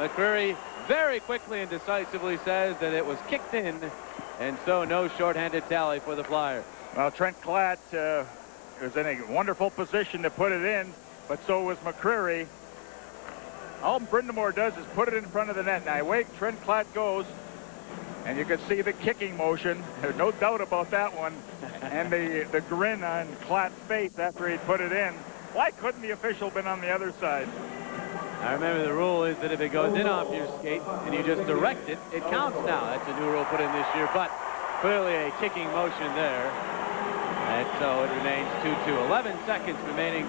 McCreary very quickly and decisively says that it was kicked in, and so no shorthanded tally for the Flyers. Well, Trent Klatt was in a wonderful position to put it in, but so was McCreary. All Brindamore does is put it in front of the net. Now, away Trent Klatt goes, and you can see the kicking motion. There's no doubt about that one. And the grin on Klatt's face after he put it in. Why couldn't the official been on the other side? I remember the rule is that if it goes in off your skate and you just direct it, it counts now. That's a new rule put in this year, but clearly a kicking motion there. And so it remains 2-2. 11 seconds remaining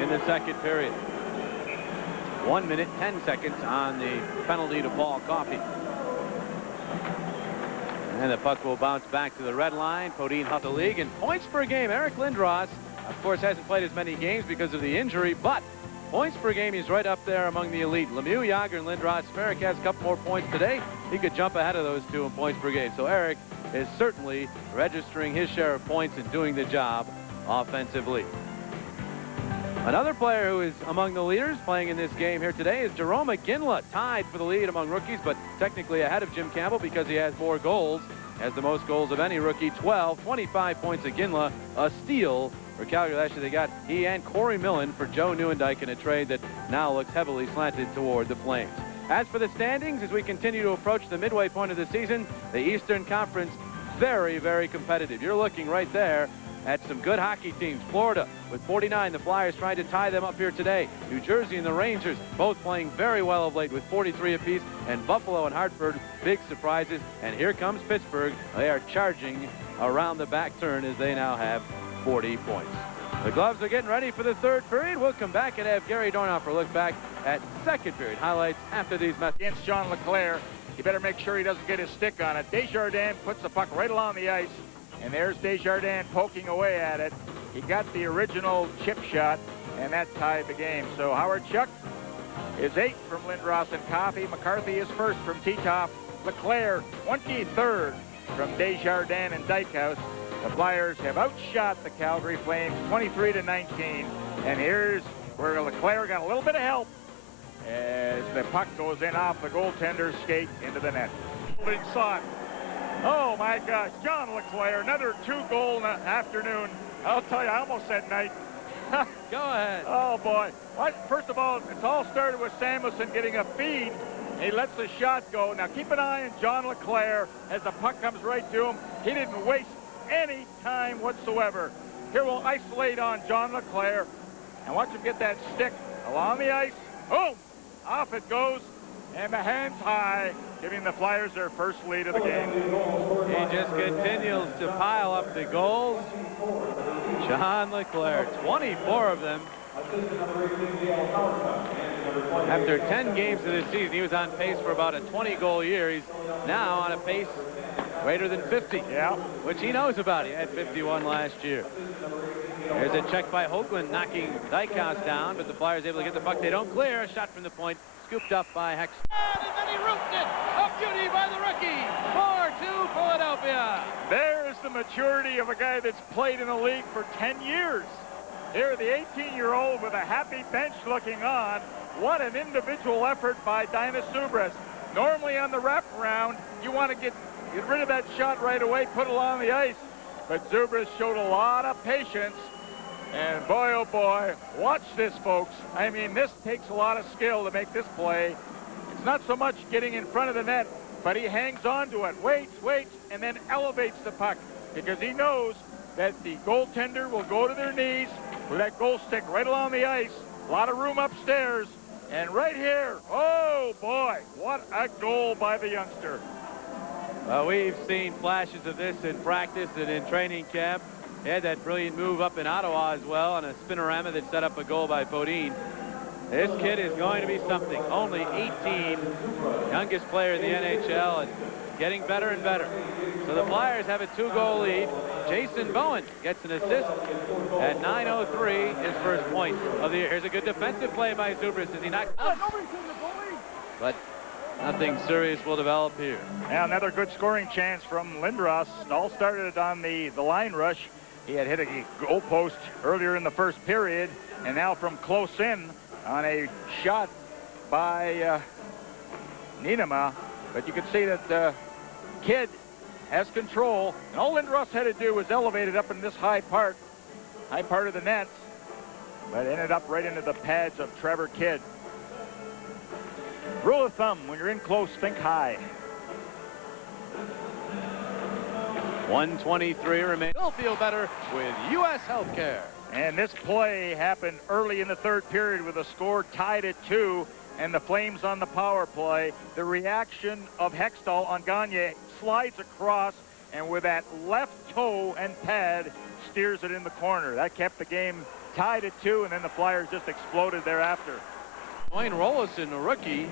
in the second period. 1 minute, 10 seconds on the penalty to Paul Coffey. And the puck will bounce back to the red line. Podine huffed the league in points per game. Eric Lindros, of course, hasn't played as many games because of the injury, but points per game, he's right up there among the elite. Lemieux, Yager, and Lindros. Eric has a couple more points today. He could jump ahead of those two in points per game. So Eric is certainly registering his share of points and doing the job offensively. Another player who is among the leaders playing in this game here today is Jarome Iginla, tied for the lead among rookies, but technically ahead of Jim Campbell because he has more goals. Has the most goals of any rookie, 12, 25 points. Iginla, a steal for Calgary. Last year they got he and Corey Millen for Joe Nieuwendyk in a trade that now looks heavily slanted toward the Flames. As for the standings, as we continue to approach the midway point of the season, the Eastern Conference very, very competitive. You're looking right there at some good hockey teams. Florida with 49. The Flyers trying to tie them up here today. New Jersey and the Rangers both playing very well of late with 43 apiece. And Buffalo and Hartford, big surprises. And here comes Pittsburgh. They are charging around the back turn as they now have 40 points. The Gloves are getting ready for the third period. We'll come back and have Gary Dornhofer look back at second period highlights after these messages. Against John LeClair, he better make sure he doesn't get his stick on it. Desjardins puts the puck right along the ice. And there's Desjardins poking away at it. He got the original chip shot, and that tied the game. So Hawerchuk is 8 from Lindros and Coffey. McCarthy is first from Titoff. LeClair 23rd from Desjardins and Dykhuis. The Flyers have outshot the Calgary Flames 23-19. And here's where LeClair got a little bit of help as the puck goes in off the goaltender's skate into the net. Big shot. Oh my gosh, John LeClair, another 2-goal afternoon. I'll tell you, I almost said night. Go ahead. Oh boy. First of all, it's all started with Samuelsson getting a feed. He lets the shot go. Now keep an eye on John LeClair as the puck comes right to him. He didn't waste any time whatsoever. Here we'll isolate on John LeClair and watch him get that stick along the ice. Boom! Off it goes. And the hands high, giving the Flyers their first lead of the game. He just continues to pile up the goals. John LeClair, 24 of them. After 10 games of this season, he was on pace for about a 20-goal year. He's now on a pace greater than 50, yeah, which he knows about. He had 51 last year. There's a check by Hoagland knocking Dykhuis down, but the Flyers able to get the puck. They don't clear. A shot from the point. Scooped up by Hextall. And then he roofed it. A beauty by the rookie. 4-2 Philadelphia. There's the maturity of a guy that's played in the league for 10 years. Here, the 18-year-old with a happy bench looking on. What an individual effort by Dainius Zubrus. Normally on the wraparound, you want to get rid of that shot right away, put it along the ice. But Zubrus showed a lot of patience. And boy, oh boy, watch this, folks. I mean, this takes a lot of skill to make this play. It's not so much getting in front of the net, but he hangs on to it, waits, and then elevates the puck because he knows that the goaltender will go to their knees with that goal stick right along the ice. A lot of room upstairs. And right here, oh boy, what a goal by the youngster. We've seen flashes of this in practice and in training camp. He had that brilliant move up in Ottawa as well on a spinorama that set up a goal by Podine. This kid is going to be something. Only 18, youngest player in the NHL, and getting better and better. So the Flyers have a 2-goal lead. Jason Bowen gets an assist at 9:03, his first point of the year. Here's a good defensive play by Zubrus as he knocks out. But nothing serious will develop here. Now another good scoring chance from Lindros. All started on the line rush. He had hit a goal post earlier in the first period, and now from close in on a shot by Nienema, but you can see that Kidd has control, and all Lindros had to do was elevate it up in this high part of the net, but ended up right into the pads of Trevor Kidd. Rule of thumb, when you're in close, think high. 1:23 remains. You'll feel better with U.S. Healthcare. And this play happened early in the third period with the score tied at 2 and the Flames on the power play. The reaction of Hextall on Gagner, slides across, and with that left toe and pad steers it in the corner. That kept the game tied at 2, and then the Flyers just exploded thereafter. Wayne Rolison, a rookie.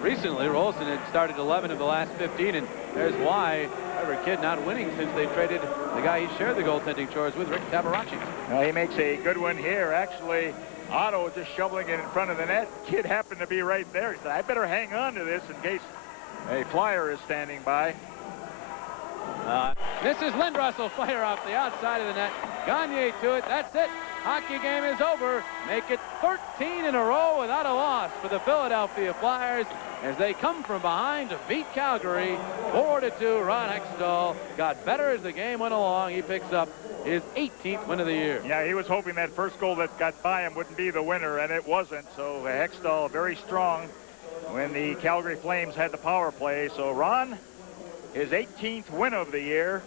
Recently, Rolison had started 11 of the last 15, and there's why Trevor Kidd not winning since they traded the guy he shared the goaltending chores with, Rick Tabaracci. He makes a good one here. Actually, Otto just shoveling it in front of the net. Kidd happened to be right there. He said, I better hang on to this in case a Flyer is standing by. This is Lindros will fire off the outside of the net. Gagner to it. That's it. Hockey game is over. Make it 13 in a row without a loss for the Philadelphia Flyers as they come from behind to beat Calgary 4-2. Ron Hextall got better as the game went along. He picks up his 18th win of the year. Yeah, he was hoping that first goal that got by him wouldn't be the winner, and it wasn't. So Hextall very strong when the Calgary Flames had the power play. So Ron, his 18th win of the year,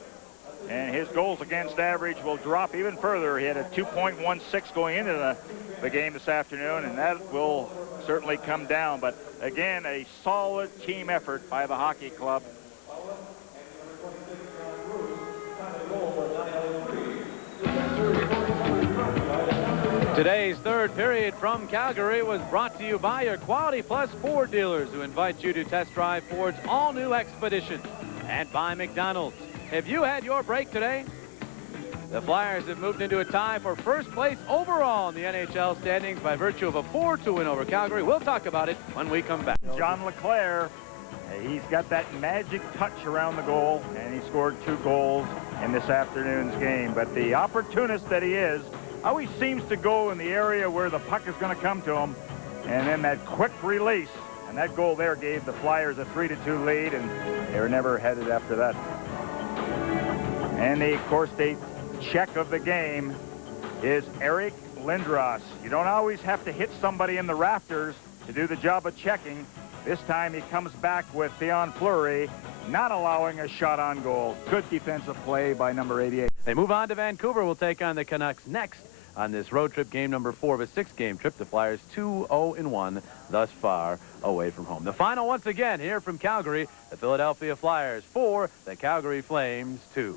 and his goals against average will drop even further. He had a 2.16 going into the game this afternoon, and that will certainly come down. But again, a solid team effort by the hockey club. Today's third period from Calgary was brought to you by your Quality Plus Ford dealers, who invite you to test drive Ford's all-new Expedition, and by McDonald's. Have you had your break today? The Flyers have moved into a tie for first place overall in the NHL standings by virtue of a 4-2 win over Calgary. We'll talk about it when we come back. John LeClair, he's got that magic touch around the goal, and he scored 2 goals in this afternoon's game. But the opportunist that he is, always seems to go in the area where the puck is going to come to him, and then that quick release, and that goal there gave the Flyers a 3-2 lead, and they were never headed after that. And of course, the check of the game is Eric Lindros. You don't always have to hit somebody in the rafters to do the job of checking. This time he comes back with Theon Fleury, not allowing a shot on goal. Good defensive play by number 88. They move on to Vancouver. We'll take on the Canucks next on this road trip, game number 4 of a 6-game trip. The Flyers 2-0-1 thus far away from home. The final once again here from Calgary, the Philadelphia Flyers 4, the Calgary Flames 2.